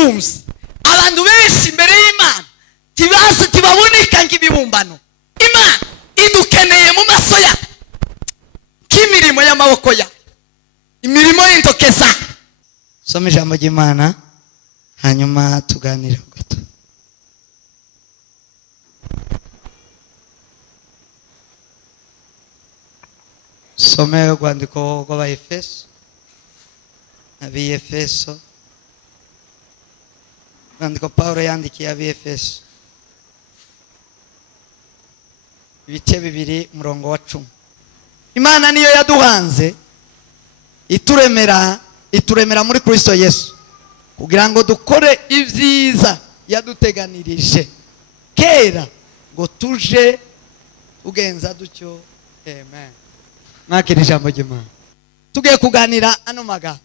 y'ububumbyi abantu benshi imbere y'Imana tibazi tibaboneka nk'ibibumbano. Imana idukeneye mu maso ya k'imirimo y'amaboko ya imirimo y'intoke za. Soma ijambo ry'Imana hanyuma tuganira gato. Some urwandiko rw'Abaefeso, Ab'Efeso, urwandiko Pawulo yandikiye Ab'Efeso, ibice 2 umurongo wa 10. Imana niyo yaduhanze ituremera muri Kristo Yesu kugira ngo dukore ibyiza yaduteganirije kera ngo tuje ugenza dutyo. Amen. Nakiri ijambo ry'Imana tugiye kuganira ano magambo.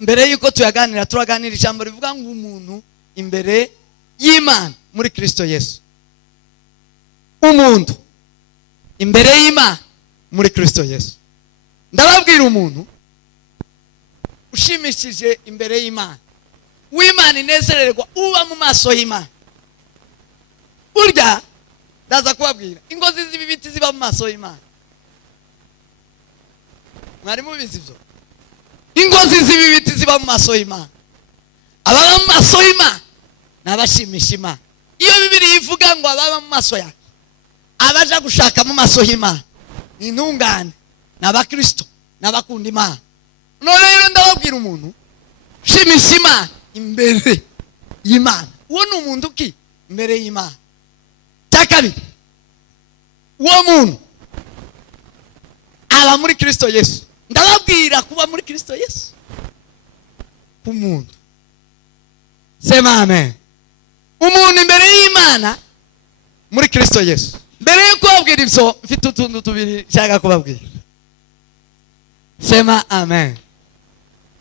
Mbere yuko tuyaganira turaganira ijambo rivuga ngo umuntu imbere y'Imana muri Kristo Yesu. Umuntu imbere y'Imana muri Kristo Yesu. Ndababwira umuntu ushimishije imbere y'Imana, w'Imana inezererwa, uba mu maso y'Imana. Urya ndaza kubabwira ingozi z'ibibiti ziba mu maso y'Imana. Mwari mubizi byo? Ingozi z'ibibiti ziba mu maso y'Imana. Ababa mu maso y'Imana nabashimisha Imana. Iyo Bibiliya ivuga ngo ababa mu maso ya abaja gushaka mu maso y'Imana ni intungane n'abakristo n'abakunda Imana. None rero ndababwira umuntu shimisha Imana imbere y'Imana. Uwo ni umuntu ki imbere y'Imana. Takabiri uwo muntu aba muri Kristo Yesu. Ndababwira kuba muri Kristo Yesu umuntu. Sema amen. Umuntu imbere y'Imana muri Kristo Yesu. Mbere yuko babwira ibyo mfite utuntu tubiri nshaka kubabwira. Sema amen.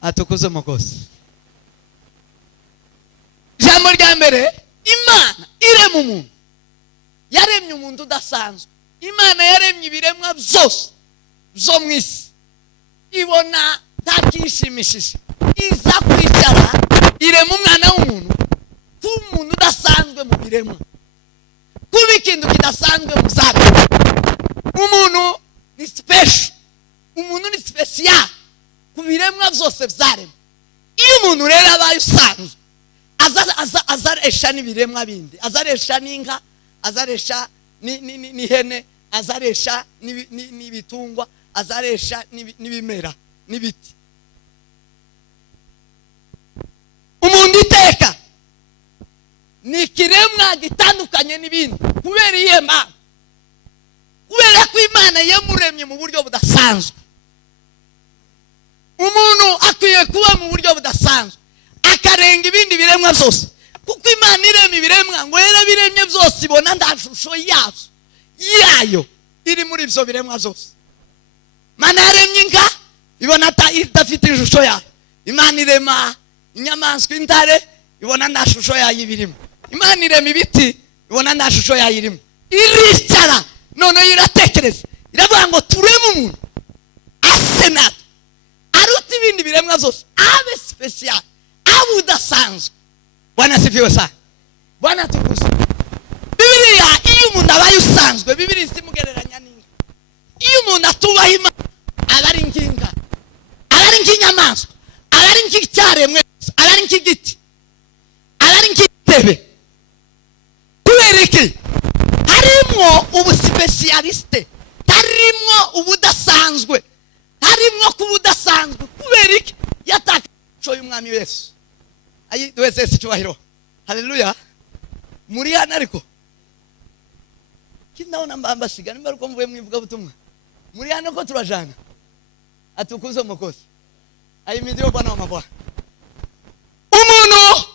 Atukuze Umukozi. Jambo rya mbere, Imana irema umuntu. Yaremye umuntu udasanzwe. Imana yaremye ibiremwa byose byo mu isi. Ibona ntakishimishije. Iza kwicara irema umwana w'umuntu k'umuntu udasanzwe mu biremwa. Kuba ikintu kidasanzwe mu zabe. Umuntu ni special. Umuntu ni special ku biremwa byose byaremwe. Iyo umuntu rero abaye usanzwe azaresha n'ibiremwa bindi. Azaresha n'inka, azaresha n'ihene, azaresha n'ibitungwa, azaresha n'ibimera n'ibiti. Umuntu iteka ni kiremwa gitandukanye n'ibindi kubera iyema. Kubera ko Imana yamuremye mu buryo budasanzwe. Umuntu akwiye kuba mu buryo budasanzwe akarenga ibindi biremwa byose. Kuko Imana iremye ibiremwa ngo yarabiremye byose ibona nda shusho yayo iri muri ibyo biremwa byose. Imana yaremye inka ibona idafite ishusho yayo. Imana irema inyamaswa intare ibona nda shusho yayo ibirimo. Imana irema ibiti ibona nda shusho yayo irimo. Iricara none iratekereza iravuga ngo tureme umuntu asenat aruta ibindi biremwa byose, abe special, abe udasanzwe. Bwana sifiwe sana. Bwana tukuze. Bibiliya iyo umuntu abaye usanzwe, Bibiliya isimugereranya n'inka. Iyo umuntu atubaha Imana aba ari nkinga, aba ari nk'inyamaswa, aba ari nk'icyaremwe, aba ari nk'igiti, aba ari nk'intebe. Kubera iki? Harimo ubuspecialiste, harimo ubudasanzwe, harimo kubudasanzwe. Kubera iki? Yatakaje y'Umwami Yesu. Ayi duweze cyubahiro. Haleluya. Muri hano ariko kindaona mbambasiga nimba ruko mvuye mwivuga butumwa. Muri hano ko turajana. Atukuze Umukozi. Ayi midiyo Bwana wa mabwa. Umuntu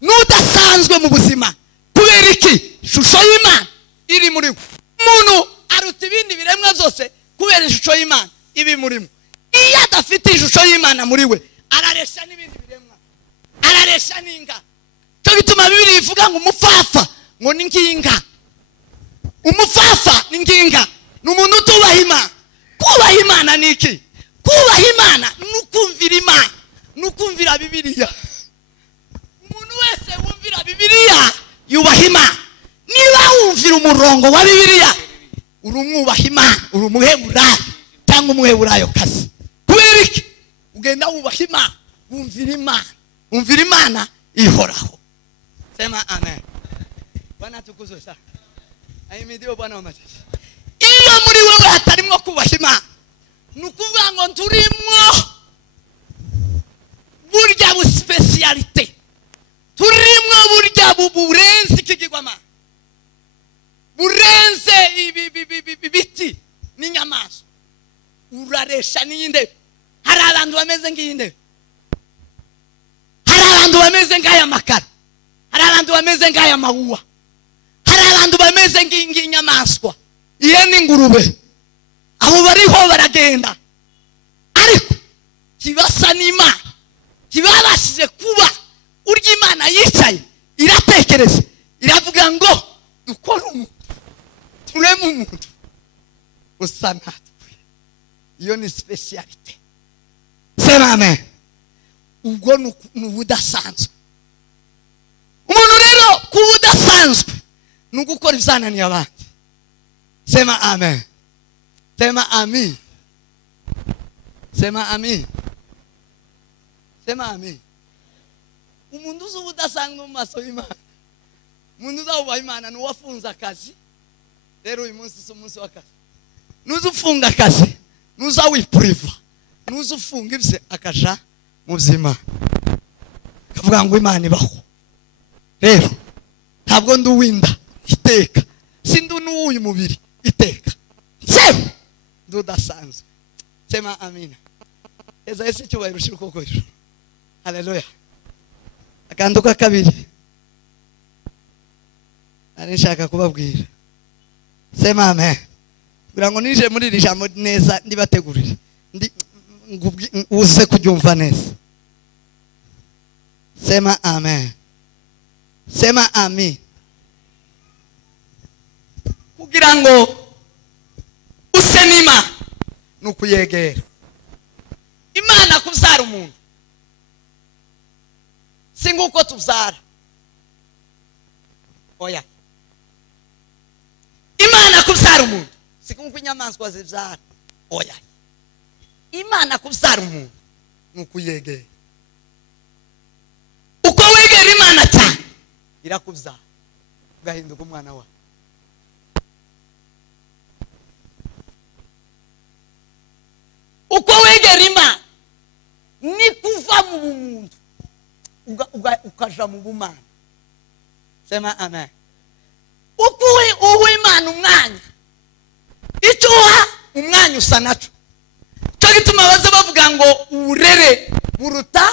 nudasanzwe mu buzima. Kubera iki? Shusho y'Imana iri muri we. Umuntu aruta ibindi biremwa byose kubera ishusho y'Imana ibi muri we. Iyo adafite ishusho y'Imana muri we araresha n'ibindi biremwa. Araresha n'inka. Cyo gituma Bibiliya ivuga ngo umupfafa ngo ni nkinga. Umupfafa ni nkinga. N'umuntu utubaha Imana. Kubaha Imana ni iki? Kubaha Imana nukumvira Imana, nukumvira Bibiliya. murongo wa bibiliya uri umwubaha Imana, uri umuheburayo cyangwa umuheburayo kazi. Kubera iki? Ugenda wubaha Imana, wumvira Imana ihoraho. Sema amen. Bwana tukuzwe sana. Ahimidiwe Bwana wa majeshi. Iyo muri wewe hatarimo kubaha Imana, nukuvuga ngo turimo burya bu specialite, turimo burya burenze ikigirwamana, burenze ibiti n'inyamaswa. Uraresha n'iyinde. Hari abantu bameze nk'iyinde, hari abantu bameze nk'aya makara, hari abantu bameze nk'aya mawuwa, hari abantu bameze nk'inyamaswa, ihene n'ingurube. Abo bariho baragenda, ariko kibasa n'Imana, kibabashije kuba urya Imana yicaye iratekereza, iravuga ngo dukore umuntu, tureme umuntu usa natwe. Iyo ni specialite. Sema amen. Ubwo nubudasanzwe. Umuntu rero kubudasanzwe nugukora ibyananiye abandi. Sema amen. Sema amen. Sema amen. Sema amen. Umuntu ubudasanzwe mu maso y'Imana, umuntu uzabubaha Imana n'uwafunze akazi. Rero uyu munsi si umunsi w'akazi. Nuzufunga akazi, nuza wipuriva, nuzufunga ibye akaja mu by'Imana, kavuga ngo Imana ibaho. Rero ntabwo nduwinda iteka, sindu n'uyu mubiri iteka. Sema ndudasanzwe. Sema amina. Eza ese cyubahiro shirukoko hejuru. Haleluya. Akantu ka kabiri arishaka kubabwira. Sema amen. Kugira ngo nije muri iri jambo neza ndibategurire, uze kubyumva neza. Sema amen. Sema amen. Kugira ngo use n'Imana nukuyegera. Imana kubyara umuntu si nguko tubyara. Oya. Imana kubyara umuntu si nguko inyamaswa zibyara. Oya. Imana kubyara umuntu nukuyegera. Uko wegera Imana cyane irakubyara ugahinduka umwana wawe. Uko wegera Imana ni kuva mu bumuntu ukaja mu bumana. Sema amen. Uko uwe Imana umwanya, icyo uha umwanya usa naco. Cyo gituma baza bavuga ngo uburere buruta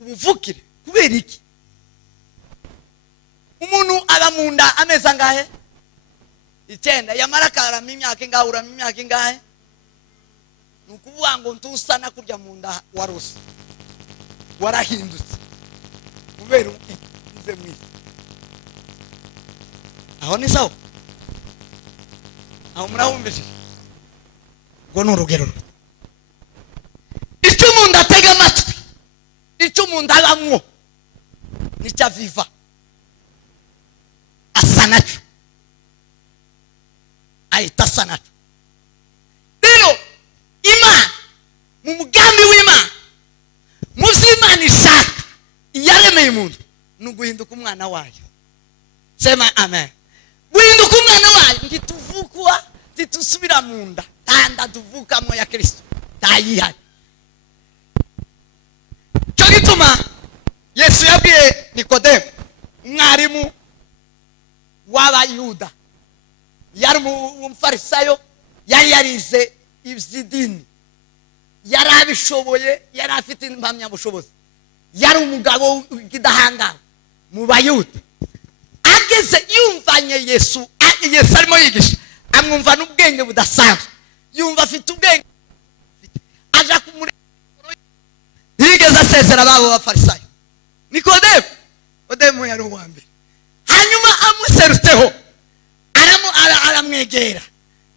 ubuvukire. Kubera iki? Umuntu aba munda ameza ngahe? 9. Yamara karama imyaka ingahe, urama imyaka ingahe? Nukuvuga ngo ntusana kurya munda warose, warahindutse kubera ize mwisi. Aho ni sawa? Aho murahumbeje? Ngo n'urugero. Icyo umuntu atega amatwi, icyo umuntu abamwo nicyo aviva asa naco, ahita asa naco. Rero Imana mu mugambi w'Imana, mu by'Imana ishaka yaremeye umuntu nuguhinduka umwana wayo. Sema amen. Guhinduka umwana wayo ngituvukwa titusubira munda tanda tuvukamo ya Kristo tayihari. Cyo gituma Yesu yabwiye Nikodemo, umwarimu w'Abayuda, yari umufarisayo, yari yarize iby'idini, yari abishoboye, yari afite impamyabushobozi, yari umugabo w'igidahangara mu Bayuda. Ageze yumvanye Yesu arimo yigisha, amwumva n'ubwenge budasanzwe, yumva afite ubwenge, aja kumureba, yigeze asezera babo bafarisayo. Nikodemo yari uwa mbere. Hanyuma amuserutseho, aramwegera,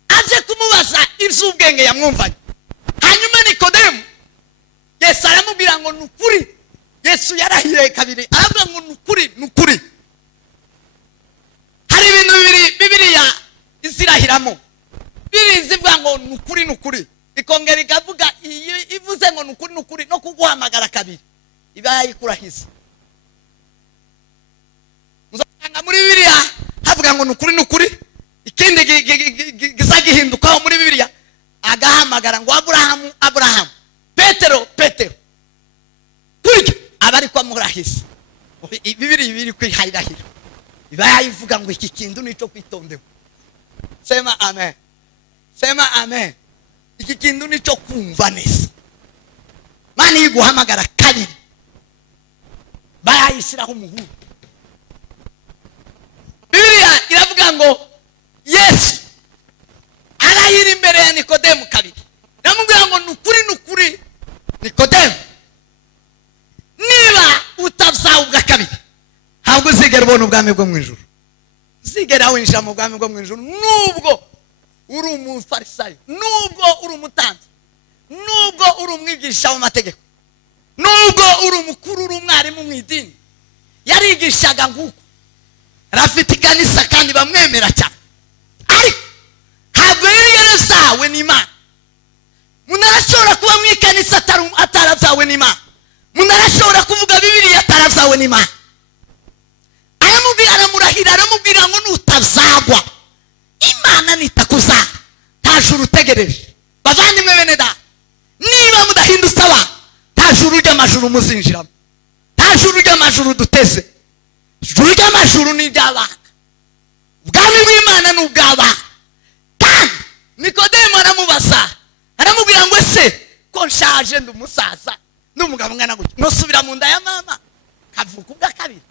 aje kumubaza iby'ubwenge yamwumvanye. Hanyuma Nikodemo Yesu aramubwira ngo nukuri. Yesu yarahiye kabiri, aravuga ngo nukuri. Hari ibintu bibiri zirahiramo bibiri zivuga ngo nukuri nukuri ikongera ikavuga ivuze ngo nukuri nukuri no kuguhamagara kabiri iba yayikurahiza muzasanga muri Bibiliya havuga ngo nukuri nukuri ikindi gizagihindukaho muri Bibiliya agahamagara ngo Aburahamu Petero kurya abari kwa murahiza Bibiliya biri kwihayirahira iba yayivuga ngo iki kintu nico kwitondeho sema amen sema amen iki kintu nico kumva neza mani yiguhamagara kabiri bayisiraho umuhuru Bibiliya iravuga ngo Yesu arahira imbere ya Nikodemu kabiri namubwira ngo nukuri Nikodemu niba utazawubwa kabiri ntabwo uzigera ubona ubwami bwo mu ijuru uzigera winjira mu bwami bwo mu ijuru nubwo uri umufarisayo nubwo uri umutanzi nubwo uri umwigisha w'amategeko nubwo uri umukuru uri umwarimu mu idini yarigishaga nguko rafite ikanisa kandi bamwemera cyane ariko ntabwo yari yarazawe n'Imana umuntu arashobora kuba mu ikanisa atarazawe n'Imana umuntu arashobora kuvuga Bibiliya atarazawe n'Imana aramurahira aramubwira ngo nutazagwa Imana nitakuzara nta juru utegereje bavandimwe bene da niba mudahindutse abantu nta juru ry'amajuru muzinjiramo nta juru ry'amajuru duteze ijuru ry'amajuru ni iry'abana ubwami bw'Imana ni ubw'abana kandi Nikodemu aramubaza aramubwira ngo ese ko nshaje ndi umusaza n'umugabo mwana gutya nosubira mu nda ya mama kavuka ubwa kabiri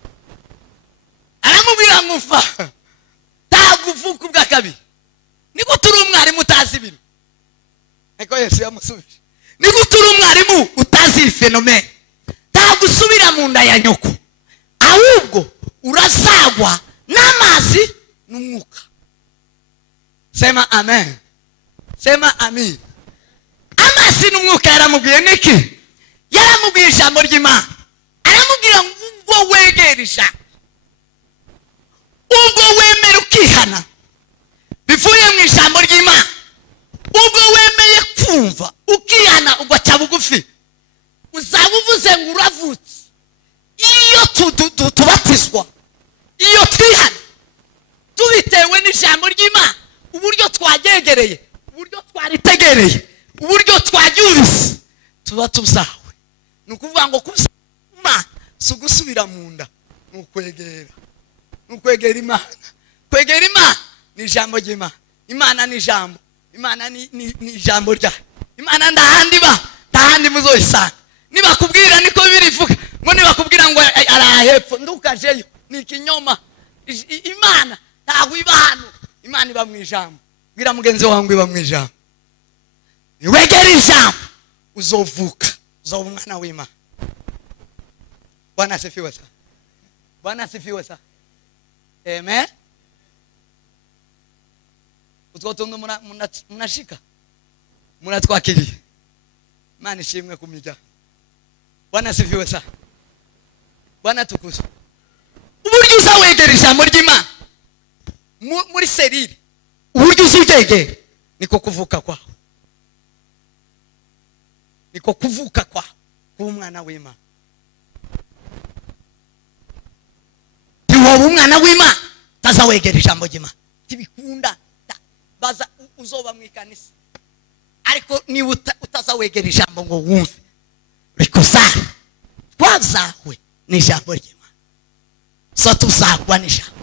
aramubwira ngo mfa taguvuka ubwa kabiri niko turi umwarimu utazi ibintu ariko Yesu yamusubije niko turi umwarimu utazi fenomene tagusubira mu nda ya nyoko ahubwo urazagwa n'amazi n'umwuka sema amen sema amen amazi n'umwuka yaramubwiye niki yaramubwiye ijambo ry'Imana aramubwira ngo ubwo wegerisha ubwo wemera ukihana bivuye mu ijambo ry'Imana ubwo wemeye kumva ukihana ugaca bugufi uzaba uvuze ngo uravutse iyo tubatizwa iyo twihana tubitewe n'ijambo ry'Imana uburyo twagegereye uburyo twaritegereye uburyo twaryumvise tuba tuzawe ni ukuvuga ngo Imana si ugusubira mu nda ni ukwegera Imana kwegera Imana ni ijambo ry'Imana Imana ni ijambo Imana ni ijambo ryayo Imana ndahandi muzoyisanga nibakubwira niko birivuga ngo nibakubwira ngo arahepfo ndukajeyo ni ikinyoma Imana ntago iba hano Imana iba mu ijambo bwira mugenzi wangu iba mu ijambo niwegera ijambo uzovuka uzoba umwana w'Imana Bwana asifiwe sana Bwana asifiwe sana amen utwotundu munashika munatwakiriye Imana ishimwe kumija Bwana asifiwe sana Bwana tukuzwe uburyo uzawegera ijambo ry'Imana muri serire uburyo uzigegera niko kuvuka kwawe niko kuvuka kwawe k'umwana w'Imana tiwoba umwana w'Imana tazawegera ijambo ry'Imana tibikunda baza uzoba mu ikanisa ariko ni utazawegera ijambo ngo wumve rikosara twazawe n'ijambo ry'Imana so tuzagwa n'ijambo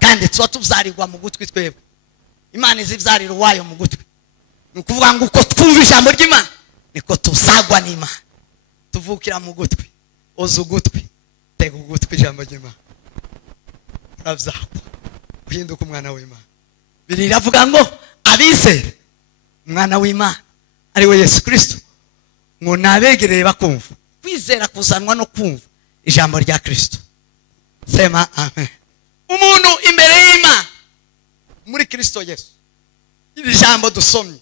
kandi so tuzarirwa mu gutwi twebwe Imana izibyarira wayo mu gutwi ni ukuvuga ngo uko twumva ijambo ry'Imana niko tuzagwa n'Imana tuvukira mu gutwi oza ugutwi tega ugutwi ijambo ry'Imana urazagwa uhinduka umwana w'Imana Bibiliya iravuga ngo abizere umwana w'Imana ari we Yesu Kristo ngo nabegereye bakumva kwizera kuzanwa no kumva ijambo rya Kristo sema amen umuntu imbere y'Imana muri Kristo Yesu iri jambo dusomye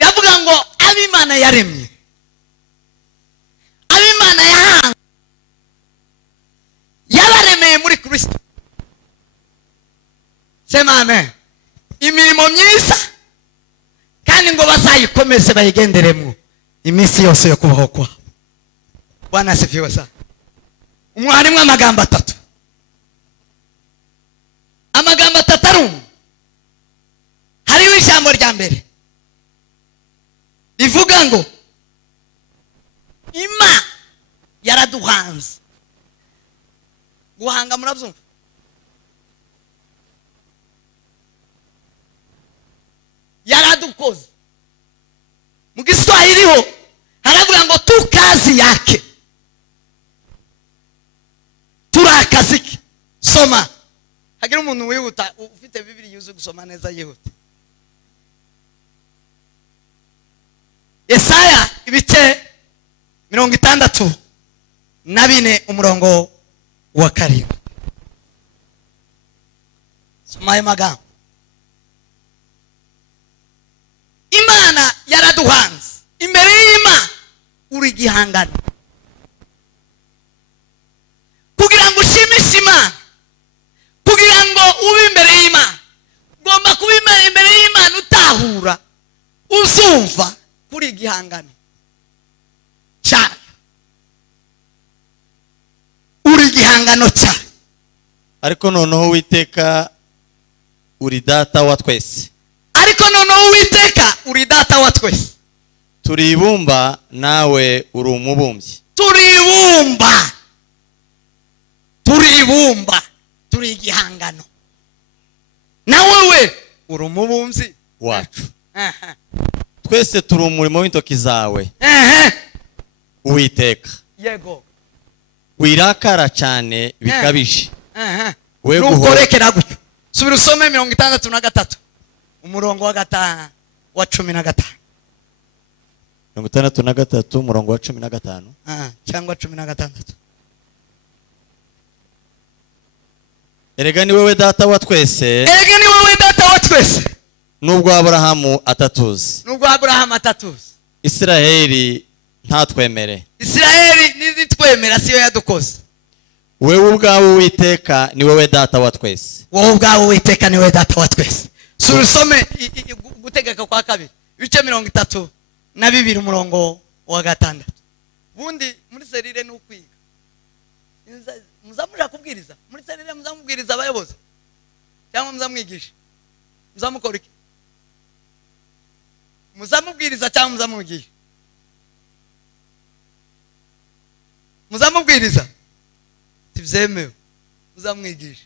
yavuga ngo ab'Imana yaremye ab'Imana yahanze yabaremeye muri Kristo sema amen. Imirimo myiza kandi ngo bazayikomeze bayigenderemo iminsi yose yo kubaho kwa. Bwana asifiwe sana. Umwarimu amagambo atatu. Amagambo atatu hariho ijambo rya mbere rivuga ngo Imana yaraduhanze. Guhanga murabyumva? Yaradukoze. Mu Kiswahili ho haravuga ngo tu kazi yake. Turakaziki. Soma. Hagira umuntu wihuta ufite Bibiliya yuzuye gusoma neza yihuta. Yesaya ibice 64 umurongo wa 7. Soma ayo magambo. Imana yaraduhanze. Imbere y'Imana uri gihangano. Kugira ngo ushimishe Imana, kugira ngo ube imbere y'Imana, ugomba kuba imbere y'Imana utahura, uzumva kuri gihangano cyane. Uri gihangano cyane. Ariko noneho Uwiteka uri data wa twese. Ariko noneho Uwiteka uri data wa twese. Turi ibumba nawe uri umubumbyi. Turi ibumba. Turi ibumba. Turi igihangano. Nawe we uri umubumbyi wacu. Twese turi umurimo w'intoki zawe. Uwiteka. Yego. Wirakara cyane bikabije. Nukorekera gutyo. Subira usome 63 umurongo wa 15 wa 15. 63 umurongo wa 15. Cyangwa 16. Erega ni wowe data wa twese. Erega ni wowe data wa twese. Nubwo Abrahamu atatuzi. Nubwo Abrahamu atatuzi. Isiraheli ntatwemere. Isiraheli nizitwemera siyo yadukoze. Wewe ubwawe Uwiteka ni wowe data wa twese. Wowe ubwawe Uwiteka ni wowe data wa twese. Surusome gutegeka kwa 2 ibice 32 umurongo wa 6. Bundi muri serire n'ukwiga. Muzamura kubwiriza. Muri serire muzamubwiriza abayobozi. Cyangwa muzamwigisha. Muzamukora iki? Muzamubwiriza cyangwa muzamwigisha? Muzamubwiriza. Tibyemewe. Muzamwigisha.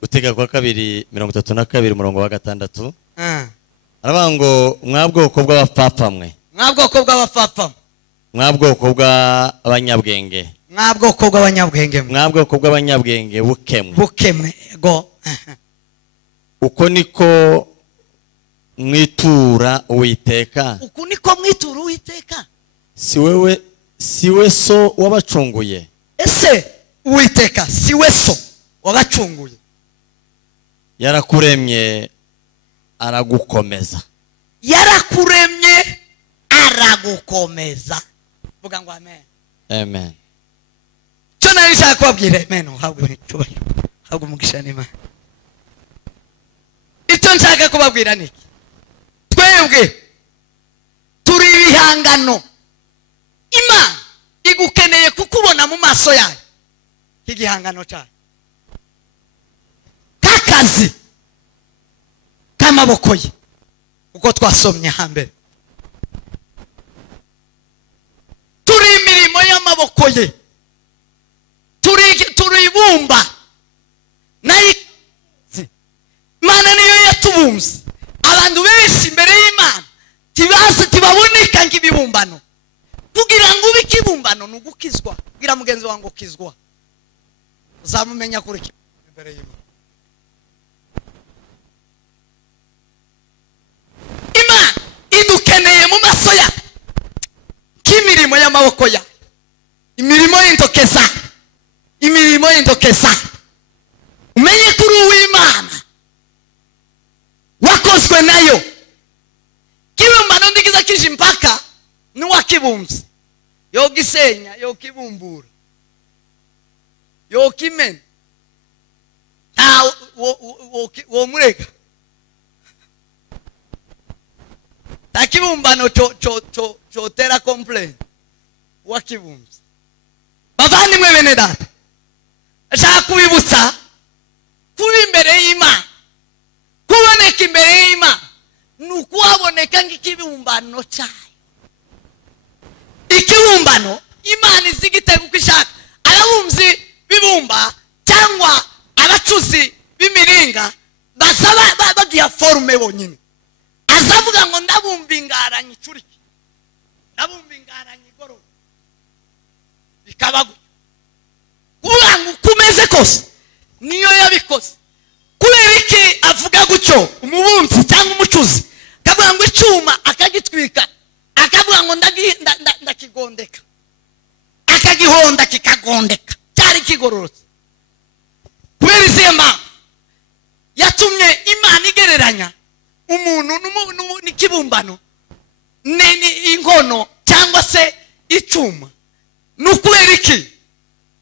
Gutega kwa 2:32 umurongo wa 6. Aravuga ngo mwabwoko bw'abapfapfamwe. Mwabwoko bw'abapfapfamwe. Mwabwoko bw'abanyabwenge. Mwabwoko bw'abanyabwenge. Mwabwoko bw'abanyabwenge bukemwe. Bukemwe go. Uko niko mwitura Uwiteka. Uko niko mwitura Uwiteka. Siwe so wabacunguye. Ese Uwiteka siwe so wabacunguye. Yarakuremye aragukomeza. Yarakuremye aragukomeza. Vuga ngo amen. Amen. Cyo nashaka kubabwira amen. Uhabwe cyubahiro. Uhabwe umugisha n'Imana. Icyo nshaka kubabwira ni twebwe turi ibihangano. Imana igukeneye kukubona mu maso yayo. Igihangano cyayo. Kakazi kamaboko ye uko twasomye hambere. Turi imirimo y'amaboko ye. Turi ibumba. Nayi Imana niyo yatubumbye. Abantu benshi imbere y'Imana tibaboneka nk'ibibumbano. Kugira ngo ube ikibumbano nugukizwa. Kugira mugenzi wangu ukizwa. Uzamumenya kuri imbere y'Imana. Imana idukeneye mu maso ya k'imirimo y'amaboko ya. Imirimo y'intokeza. Imirimo y'intokeza. Umenye kuri uw'Imana. Wakozwe nayo. Kibumbano ndikiza kije mpaka nuwakibumbye. Yogisenya, yokibumbura. Yokimena. nta wo murega nta kibumbano cyotera complain wakibumbye. Bavandimwe bene data, ashaka kubibutsa kuba imbere y'Imana, kuboneka imbere y'Imana ni ukuhaboneka nk'ikibumbano cyayo. Ikibumbano Imana izi igitego uko ishaka. Ababumzi bibumba cyangwa abacuzi b'imiringa basaba bagiya forume bonyine. Azavuga ngo ndabumba ingaranye icuriki, ndabumba ingaranye igoro, bikaba kuvuga ngo kumeze kose niyo yabikoze. Kubera iki avuga gutyo umubumbyi cyangwa umucuzi? Akavuga ngo icyuma akagitwika, akavuga ngo ndakigondeka, akagihonda kikagondeka, cyari kigororotse. Kubera izihe mpamvu yatumye Imana igereranya umuntu n'ikibumbano inkono cyangwa se icyuma? Ni ukubera iki?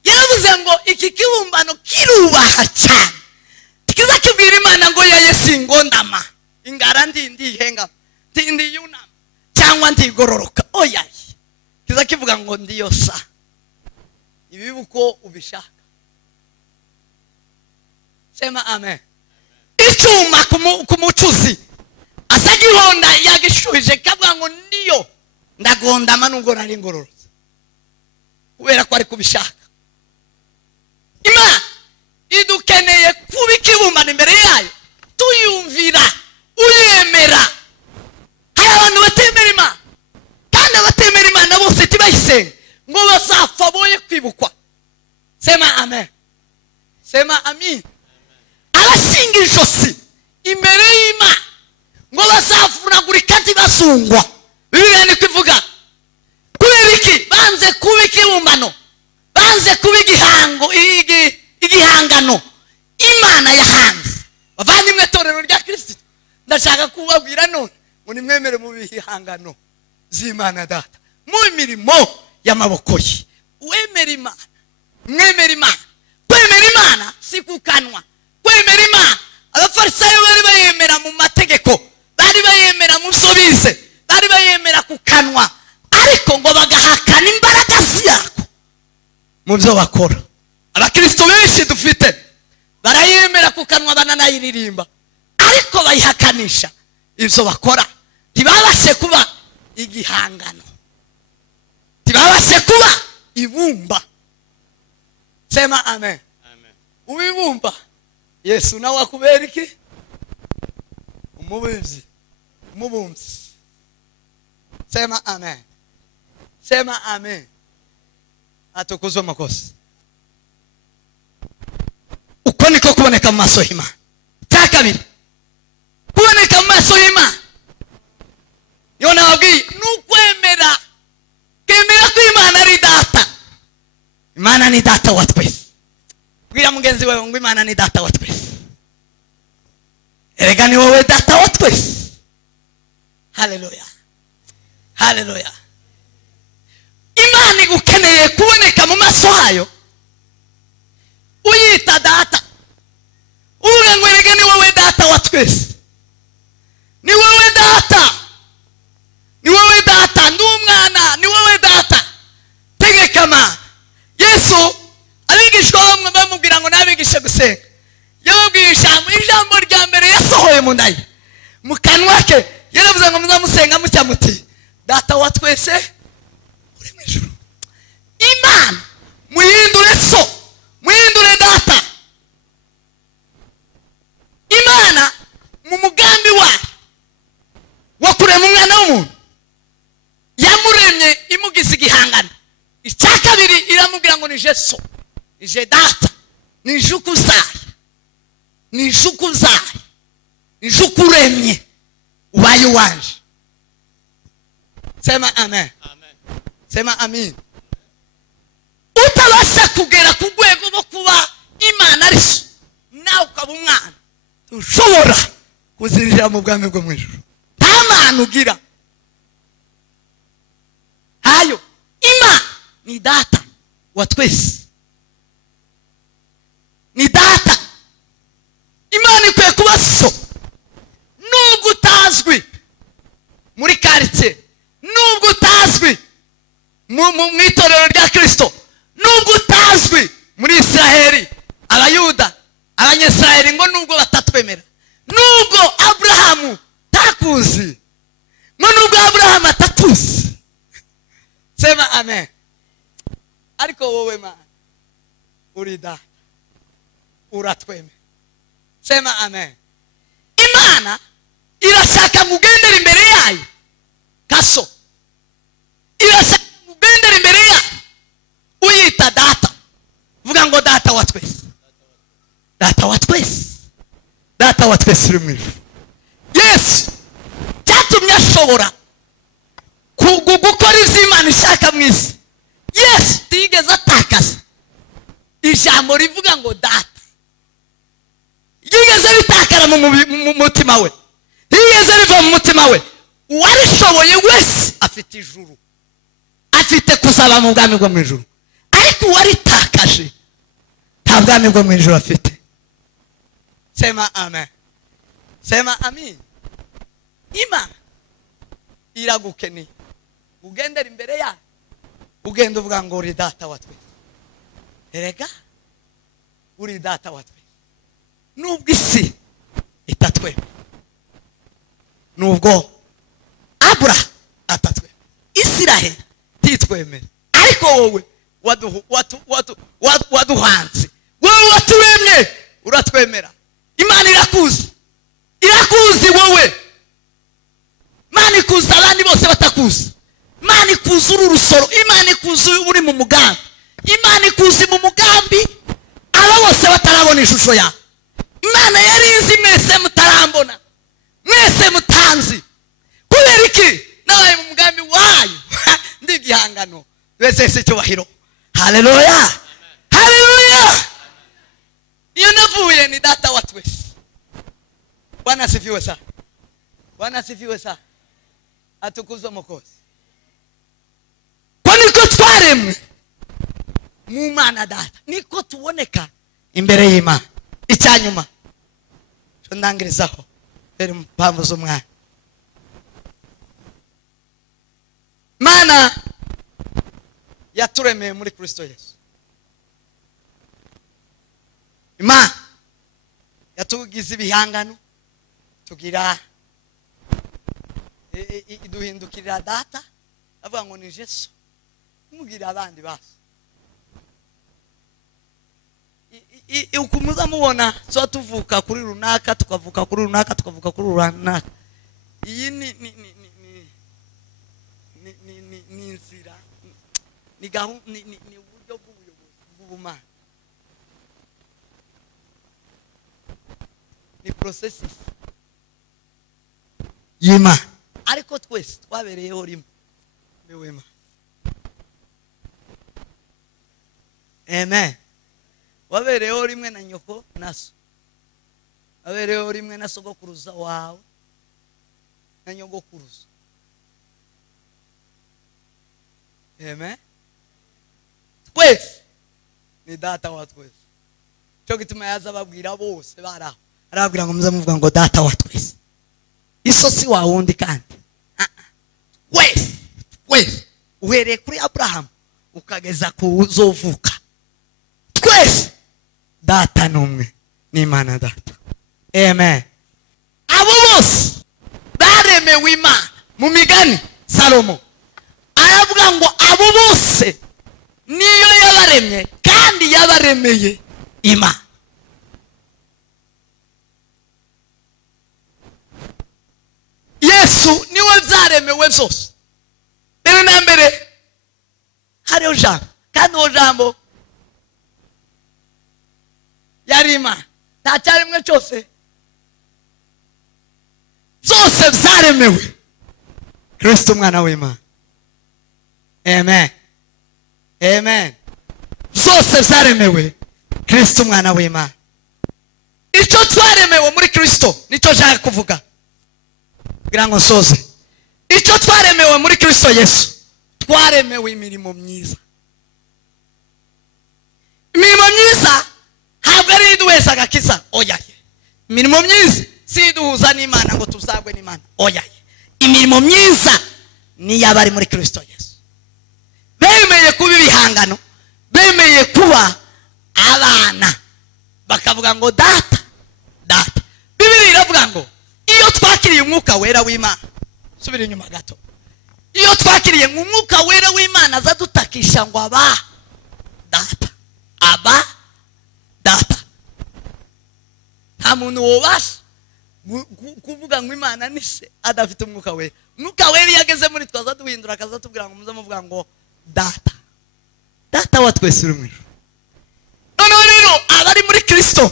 Yaravuze ngo iki kibumbano kirubaha cyane, kiza kibwira Imana ngo yaye singondama ingara ndihenga ndi yunama cyangwa ndigororoka. Oya, kiza kivuga ngo ndiyo sa ibi uko ubishaka. Sema amen. Icyuma kumucuzi asagihonda yagishuhije kavuga ngo ndiyo ndagondama nubwo nari ngororotse, kubera ko ari kubishaka. Imana idukeneye kuba ikibumbano imbere yayo, tuyumvira, uyemera. Hari abantu batemera Imana, kandi abatemera Imana bose tibayisenga ngo bazapfa boye kwibukwa. Sema amen. Sema amin. Abashinga ijosi imbere y'Imana ngo bazavunagurika ntibasungwa. Bibiliya ni kuvuga kubera iki? Banze kuba ikibumbano, banze kuba igihangano Imana yahanze. Bavandimwe torero rya Kristo, ndashaka kubabwira none ngo nimwemere mu bihangano z'Imana Data, mu mirimo y'amaboko ye. Wemera Imana, mwemera Imana. Kwemera Imana si kukanwa. Kwemera Imana abafarisayo bari bayemera mu mategeko, bari bayemera mu sobize, bari bayemera kukanwa, ariko ngo bagahakana imbaraga ziyako mu byo bakora. Abakristo benshi dufite barayemera kukanwa, bananayiririmba, ariko bayihakanisha ibyo bakora. Ntibabashe kuba igihangano, ntibabashe kuba ibumba. Sema amen. Ubibumba Yesu nawe akubera iki? Umubumbyi. Sema amen. Sema amen. Atukuzwe makosa. Uko niko kuboneka mu maso y'Imana. Cya kabiri, kuboneka mu maso y'Imana yo nababwiye n'ukwemera, kemera ko Imana ari Data. Imana ni Data wa twese. Bwira mugenzi wawe ngo Imana ni Data wa twese. Erega ni wowe Data wa twese. Haleluya, haleluya. Imana igukeneye kuboneka mu maso hayo, uyita Data. Uvuga ngo erega ni wowe Data wa twese. Ni wowe Data, ni wowe Data, ndi umwana, ni wowe Data. Tegeka Mana. Yesu abigishwa bamwe bamubwira ngo nabigishe gusenga, yababwiye ijambo rya mbere yasohoye mu nda ye, mu kanwa ke yaravuze ngo muzamusenga mutya muti Data wa twese uri mu ijuru. Imana muhindure so, muhindure Data. Imana mu mugambi wayo wo kurema umwana w'umuntu yamuremye imugize igihangano. Icya kabiri iramubwira ngo nije so, nije Data, nije ukuzaye, nije ukuzaye, nije ukuremye, ubaye wanje. Sema amen. Sema amin. Utabasha kugera ku rwego rwo kuba Imana ari so, nawe ukaba umwana, ushobora kuzinjira mu bwami bwo mu ijuru. Nta mana ugira. Hayo Imana ni Data wa twese, ni Data mu itorero rya Kristo nubwo utazwi muri Israheli abayuda abanyesiraheli ngo nubwo batatwemera nubwo Aburahamu takuzi ngo nubwo Aburahamu atatuzi sema amen ariko wowe mana uri data uratwemera sema amen Imana irashaka mugendera imbere yayo kaso irashaka mugendera imbere yayo uyita data vuga ngo data wa twese data wa twese data wa twese uri mu ijuru Yesu cyatumye ashobora gukora ivyo Imana ishaka mu isi Yesu tigeze atakaza ijambo rivuga ngo data yigeze bitakara mu mutima we yigeze riva mu mutima we uwarishoboye wese afite ijuru afite kuzaba mu bwami bwo mu ijuru ariko uwaritakaje nta bwami bwo mu ijuru afite sema amen sema amin Imana iragukeneye ugendera imbere yayo ugenda uvuga ngo uri data wa twese erega uri data wa twese nubwo isi itatwemera nubwo Aburahamu atatwemera Isiraheli titwemera ariko wowe waduhanze wowe waturemye uratwemera Imana irakuzi wowe Imana ikuzi abandi bose batakuzi Imana ikuzi uri urusoro Imana ikuzi uri mu mugambi Imana ikuzi mu mugambi aba bose batarabona ishusho yawe Imana yarinzi mwese mutarambona mwese mutanzi kubera iki nawe mu mugambi wayo ndi gihangano wese cyubahiro haleluya haleluya iyo navuye ni data wa twese Bwana asifiwe sana Bwana asifiwe sana atukuzwe Mwokozi kwa niko twaremwe mu Mana data niko tuboneka imbere y'Imana icyanyuma cyo ndangirizaho bere mpamvu z'umwana Mana yaturemeye muri Kristo Yesu Imana yatugize ibihangano tugira iduhindukirira data avuga ngo ni Yesu mugira abandi basi ukumuza mubona so tuvuka kuri runaka tukavuka kuri runaka tukavuka kuri runaka iyi ni inzira ni uburyo bw'ubuyobozi bw'ubumana ni processes y'Imana ariko twese twabereyeho rimwe bewema amen wabereyeho rimwe na nyoko naso wabereyeho rimwe na sogokuruza wawe na nyogokuruza amen twese ni data wa twese cyo gituma yaza babwira bose baraho arabwira ngo muze muvuga ngo data wa twese iso si wa wundi kandi wese uhereye kuri Aburahamu ukageza kuzovuka twese data numwe ni Imana data amen abo bose baremewe Imana mu migani Salomo aravuga ngo abo bose niyo yabaremye kandi yabaremeye Imana Yesu niwe zaremewe byose rero na mbere hariho jambo kandi uwo jambo yari Imana ntacyaremwe cyose zose zaremewe Kristo umwana w'Imana amen amen zose zaremewe Kristo umwana w'Imana icyo twaremewe muri Kristo nicyo nshaka kuvuga kugira ngo soze icyo twaremewe muri Kristo Yesu twaremewe imirimo myiza ntabwo ari iduhesha agakiza oyaye imirimo myiza si iduhuza n'Imana ngo tuzagwe n'Imana oyaye imirimo myiza ni y'abari muri Kristo Yesu bemeye w'Imana. Subira inyuma gato. Iyo twakiriye umwuka wera w'Imana azadutakisha ngo aba data. Nta muntu wobasha kuvuga ngo Imana ni se adafite umwuka wera. Umwuka wera yageze muri twaza duhindura akaza tubwira ngo muze muvuga ngo data wa twese uri mu ijuru. None rero abari muri Kristo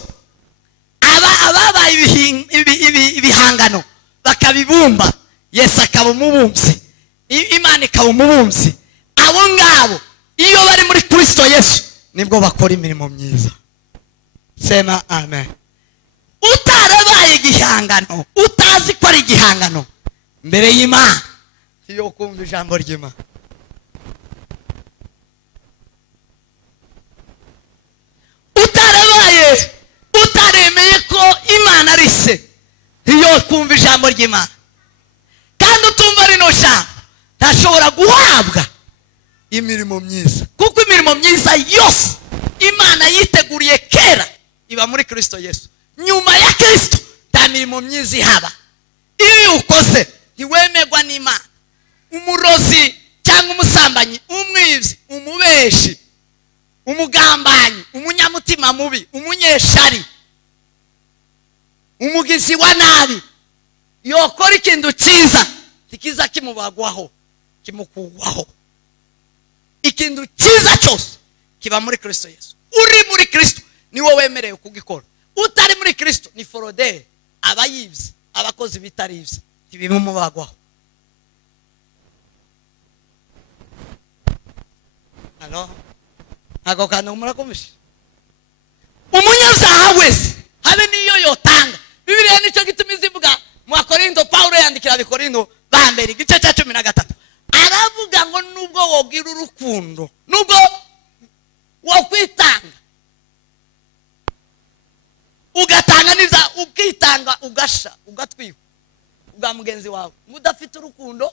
ababaye ibihangano bakabibumba, Yesu akaba umubumbyi, Imana ikaba umubumbyi, abo ngabo iyo bari muri Kristo Yesu nibwo bakora imirimo myiza. Sema amen. Utarabaye igihangano, utazi ko ari igihangano mbere y'Imana, iyo kumva ijambo ry'Imana. Utaremeye ko Imana ari se, iyo kumva ijambo ry'Imana. Kandi utumva rino jambo ntashobora guhabwa imirimo myiza, kuko imirimo myiza yose Imana yiteguriye kera iba muri Kristo Yesu. Nyuma ya Kristo nta mirimo myiza ihaba. Iyo ukoze ntiwemerwa n'Imana. Umurozi cyangwa umusambanyi, umwibyi, umubeshi, umugambanyi, umunyamutima mubi, umunyeshari, umugizi wa nabi, yokora ikintu cyiza tikiza kimubagwaho, kimukugwaho. Ikintu cyiza cyose kiba muri Kristo Yesu. Uri muri Kristo niwe wemerewe kugikora. Utari muri Kristo ni forode, abayibyi, abakozi bitaribye, ntibimubagwaho. Halo, ako kantu murakomeje. Umunyabyaha wese habe niyo yotanga. Bibiliya nicyo gituma izivuga mu Korinto, Paulo yandikira Abikorinto ba mbere igice cya 13, aravuga ngo nubwo wogira urukundo, nubwo wokwitanga, ugatanga niza, ukitanga ugasha, ugatwiba ubwa mugenzi wawe, mudafite urukundo.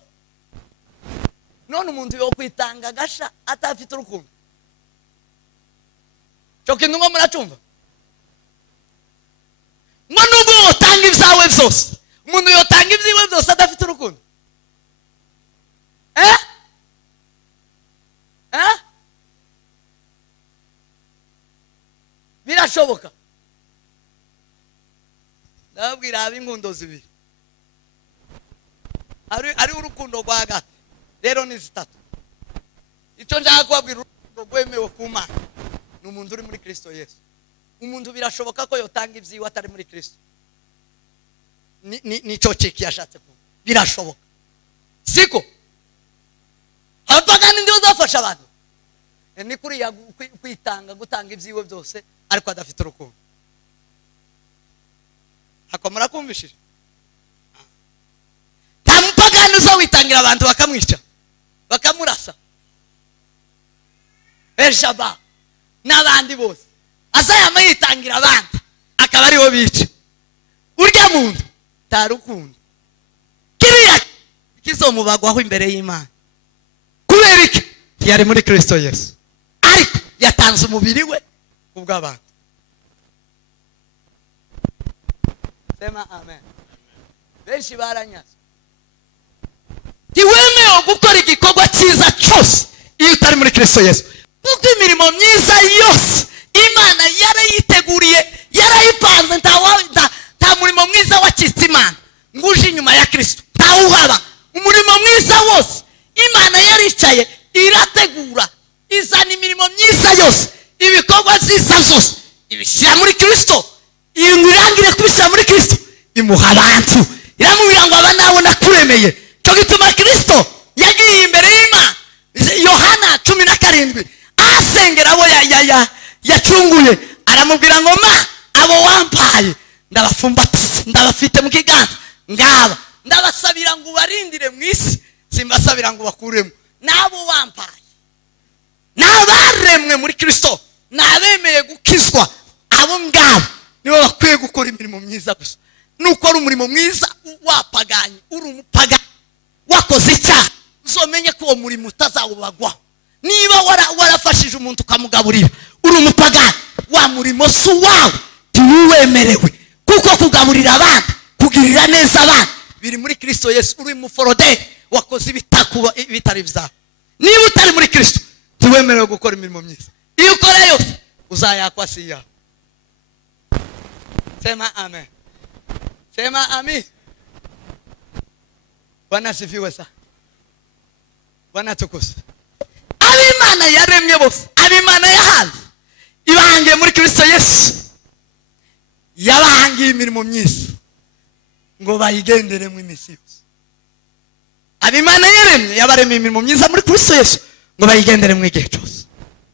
None umuntu yo kwitanga agasha atafite urukundo, cyo kintu ngo muracumva? Ngo nubwo wotanga ibyawe byose, umuntu yotanga ibyiwe byose adafite urukundo. Birashoboka? Ndabwira ab'inkundo zibiri, ari urukundo rwa hagati, rero ni zitatu. Icyo njaka kubabwira, urukundo rwemewe ku Mana ni umuntu uri muri Kristo Yesu. Umuntu birashoboka ko yotanga ibyiwe atari muri Kristo. Nico cheki yashatse kuvuga, birashoboka. Siko abapagani ndio zafasha abantu, ni kuri ya kwitanga, gutanga ibyiwe byose ariko adafite urukundo. Akomara kumvishije, nta mupagani uza witangira abantu bakamwica, bakamurasa, Elshaba n'abandi bose, azayama yitangira abandi akaba ariho bica. Urya muntu tarukundo, kiriya kizomubagwaho imbere y'Imana. Kubera iki? Yari muri Kristo Yesu, ariko yatanze umubiri we kubw'abantu. Sema amen. Benshi baranyaze. Tiwemewe gukora igikorwa cyiza cyose iyo utari muri Kristo Yesu, kuko imirimo myiza yose Imana yarayiteguriye, yarayipanze. Nta murimo mwiza wacitse Imana nguje inyuma ya Kristo, ntawuhaba. Umurimo mwiza wose Imana yaricaye irategura, izana imirimo myiza yose, ibikorwa byiza byose ibishyira muri Kristo. Irangire kubishyira muri Kristo, imuha abantu, iramubwira ngo aba nawe nakuremeye. Cyo gituma Kristo yagiye imbere y'Imana, Yohana 17, asengera abo yacunguye, aramubwira ngo ma, abo wampaye ndabafumbatiza, ndabafite mu kiganza, ngaba ndabasabira ngo ubarindire mu isi, simbasabira ngo bakuremo. Nabo wampaye, nabaremwe muri Kristo, nabemeye gukizwa, abo ngabo nibo bakwiye gukora imirimo myiza gusa. Nukora umurimo mwiza wapaganye, uri umupagani, wakoze icyaha, uzomenye ko uwo murimo utazawubagwaho. Niba warafashije umuntu ukamugaburira, uri umupagani, wa murimo si uwawe, ntiwemerewe. Kuko kugaburira abandi, kugirira neza abandi, biri muri Kristo Yesu. Uri mu forode wakoze ibitakuba bitari byawe. Niba utari muri Kristo tiwemerewe gukora imirimo myiza. Iyo ukora yose uzayakwa si yawe. Sema amen. Sema amen. Bwana sifiwe sana. Bwana tukuze. Abimana yaremye bose, abimana yahaze ibahangiye muri Kristo Yesu. Yabahangiye imirimo myiza ngo bayigenderemo iminsi yose. Abimana yaremye yabaremye imirimo myiza muri Kristo Yesu ngo bayigenderemo igihe cyose.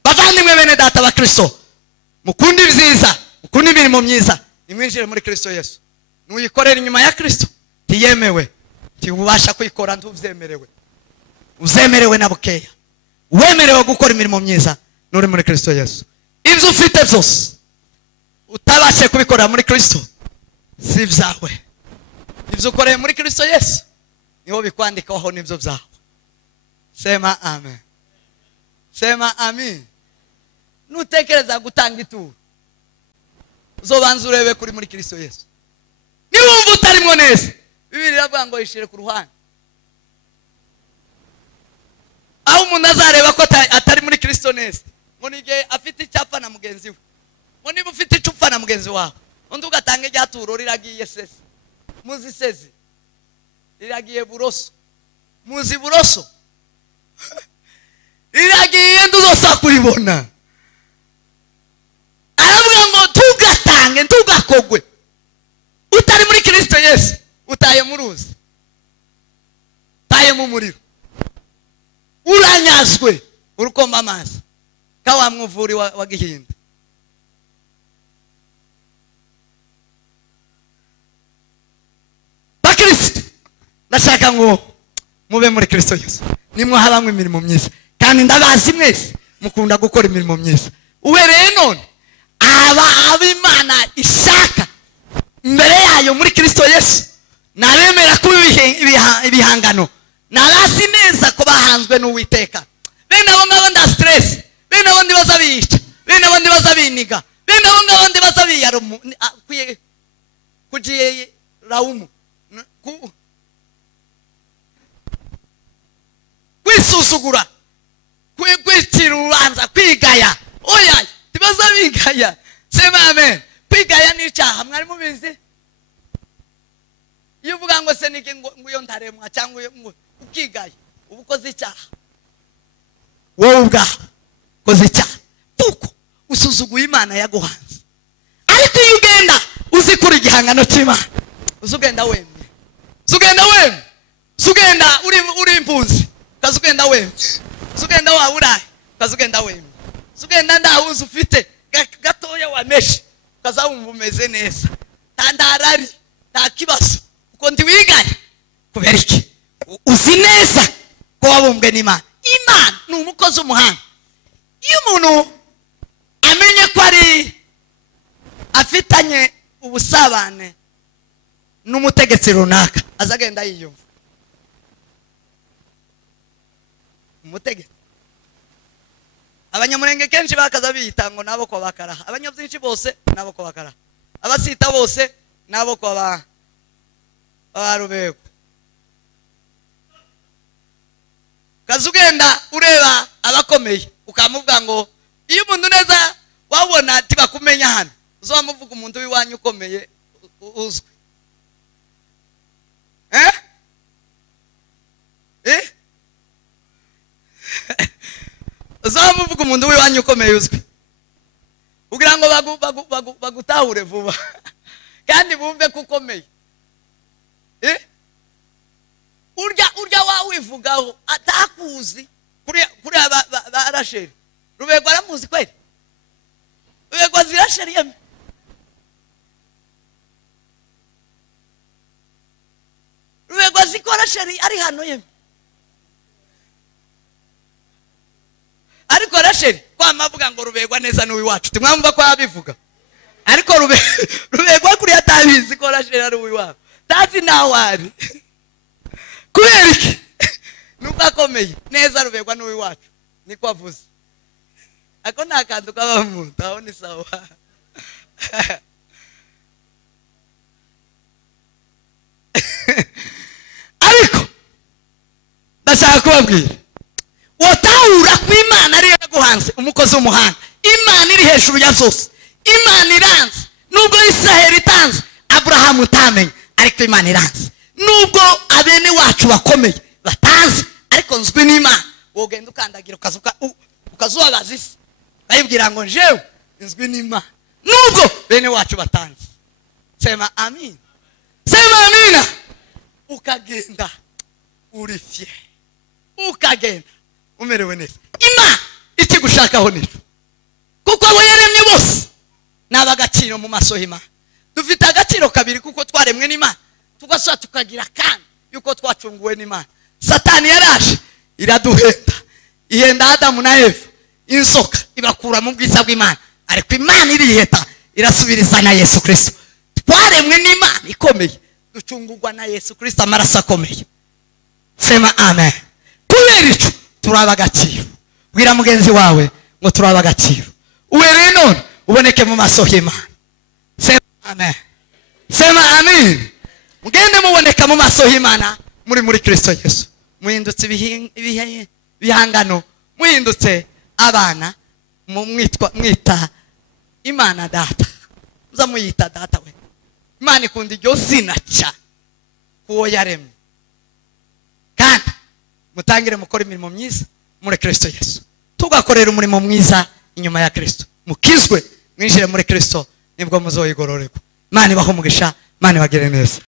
Bavandimwe bene data ba Kristo, mukundi ibyiza, mukundi imirimo myiza, nimwinjire muri Kristo Yesu. Nuyikorera inyuma ya Kristo tiyemewe, tibubasha kuyikora ntuvyemerewe. Uzemerewe na bukeya. Wemerewe gukora imirimo myiza nuri muri Kristo Yesu. Ibyo ufite byose utabashe kubikora muri Kristo si byawe. Ibyo ukoreye muri Kristo Yesu niho bikwandikaho nibyo byawe. Sema amen. Sema amen. Nutekereza gutanga ituro uzobanza urebe kuri muri Kristo Yesu. Niwumva utarimo neza Bibiliya iravuga ngo ishire ku ruhande. Aho umuntu azareba ko atari muri Kristo neza ngo nige afite icyapa na mugenzi we. Ngo niba ufite icupa na mugenzi wawe undi ugatanga iryaturo riragiye sezi. Muzi sezi riragiye buroso. Muzi buroso riragiye nduzosa kuribona. Aravuga ngo tugatange ntugakogwe. Utari muri Kristo Yesu utaye mu ruzi, taye mu muriro, uranyazwe urukomba amazi ka wa mwuvuri wa Gihinda. Bakristo ndashaka ngo mube muri Kristo Yesu nimwe habamwe imirimo myiza, kandi ndabazi mwese mukunda gukora imirimo myiza. Ubereye none abimana ishaka mbere yayo muri Kristo Yesu nabemera kuba ibihangano nabasi neza ko bahanzwe n'Uwiteka. Bene abo ngabo nda stress, bene abo ndibaza bica, bene abo ndibaza biniga, bene abo ngabo ndibaza biyarumu kugiye raumu kwisuzugura, kwicira urubanza, kwigaya. Oya tibaza bigaya. Sema amen. Kwigaya ni icyaha, mwari mubizi? Iyo uvuga ngo se niki ngo iyo ntaremwa cyangwa ngo ukigaya ubukoze icyaha, wowe ubwawe koze icyaha kuko usuzuguye Imana yaguhanze. Ariko iyo ugenda uzikura igihangano cy'Imana, uzugenda wemye, uzugenda wemye, uzugenda uri impunzi, kazugenda wemye, uzugenda waburaye, kazugenda wemye, uzugenda ndahuze ufite gatoya wameshe, kazawumva umeze neza, ndarari nta kibazo uko ndi wigaye. Kubera iki? Uzi neza ko wabumbwe n'Imana. Imana ni umukozi umuhanga. Iyo umuntu amenye ko ari afitanye ubusabane n'umutegetsi runaka azagenda yiyumva umutegetsi. Abanyamurenge kenshi bakaza biyita ngo nabo ko bakaraha, abanyabyinshi bose nabo ko bakaraha, abasita bose nabo ko barubego. Kazugenda ureba abakomeye ukamuvuga ngo iyo umuntu neza wabona tibakumenya hano uzamuvuga umuntu wiwanyu ukomeye uzwe. Uzamuvuga umuntu wiwanyu ukomeye uzwe kugira ngo bagutahure vuba kandi bumve ko ukomeye. Urya wawivugaho atakuzi kuri aba Rasheli. Rubego aramuzi kweli? Rubego zirasheli yeme. Rubego zikora sheri ari hano yeme. Ariko Rasheli kwa mavuga ngo rubegwa neza n'uwi wacu timwamva ko yabivuga. Ariko rubegwa kuri atabizi ko Rasheli ari uwi wacu tazi nawari. Kubera iki? Nuko akomeye neza rubegwa n'uwi wacu niko avuze. Ako nakantu kabamuntu aho ni sawa. ndashaka kubabwira wotahura ko imana ari yaguhanze umukozi w'umuhanga. Imana iri hejuru ya zose. Imana iranze nubwo Isiraheli itanze Aburahamu utamenye, ariko Imana iranze. Nubwo abene wacu bakomeye batanze, ariko nzwi n'Imana. Wogenda ukandagira ukazubabaza isi bayibwira ngo njewe nzwi n'Imana. Nubwo bene wacu batanze. Sema amin. Sema amina. Ukagenda urifye, ukagenda umerewe neza. Imana ikigushakaho nijoro, kuko abo yaremye bose n'abagaciro mu maso y'Imana. Dufite agaciro kabiri kuko twaremwe n'Imana, tugasaba tukagira kandi yuko twacunguwe n'Imana. Satani yaraje iraduhenda, ihenda Adamu na Eva, inzoka ibakura mu bwiza bw'Imana, ariko Imana iriheta irasubiriza na Yesu Kristo. Twaremwe n'Imana ikomeye, ducungurwa na Yesu Kristo amaraso akomeye. Sema amen. Kubera ico turaba agaciro. Bwira mugenzi wawe ngo turaba agaciro. Uwere none uboneke mu maso y'Imana. Sema amen. Sema amen. Mugende muboneka mu maso y'Imana muri Kristo Yesu. Muhindutse bihangano, muhindutse abana, mwita Imana data. Muza muyita data we. Imana ikunda iryo zina cyane kuwo yaremye. Kandi mutangire mukora imirimo myiza muri Kristo Yesu. Tugakorera umurimo mwiza inyuma ya Kristo. Mukizwe mwinjire muri Kristo, nibwo muzoyigororerwa. Imana ibahe umugisha, Imana ibagire neza.